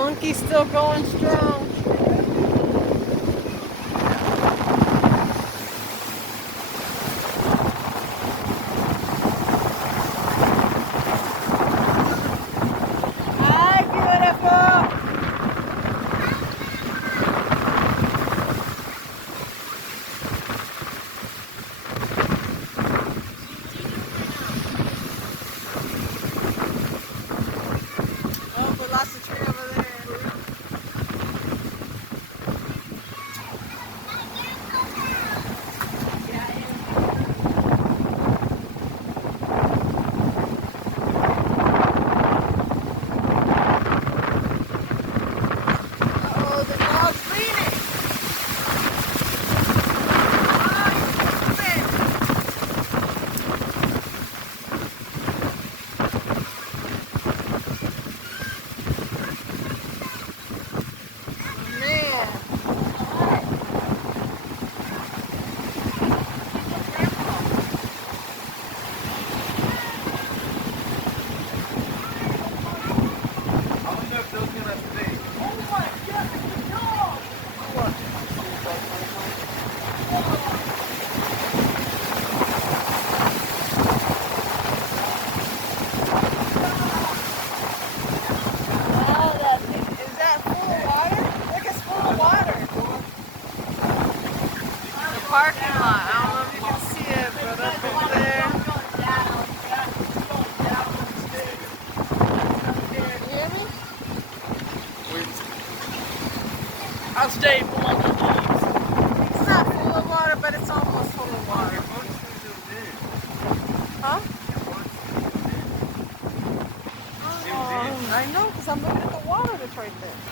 Monkey's still going strong. Hi, beautiful. Oh, we lost a tree over there. Oh, the dog's leaning. Parking lot. I don't know if you can see it, but up over there. You hear me? I'll stay full of leaves. It's not full of water, but it's almost full of water. Huh? Oh, I know, because I'm looking at the water that's right there.